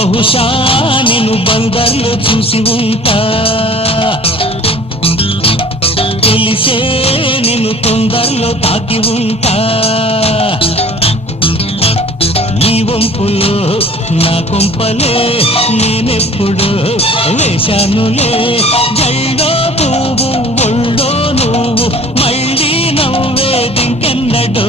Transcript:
బహుశా నేను బందర్లో చూసి ఉంటా, తెలిసే నిన్ను తొందరలో తాకి ఉంటా. నీ వంపులో నా కొంపలే నేనెప్పుడు వేశానులే, జల్లో పువ్వు ఒళ్ళో నువ్వు మళ్ళీ నవ్వేదింకెన్నడు.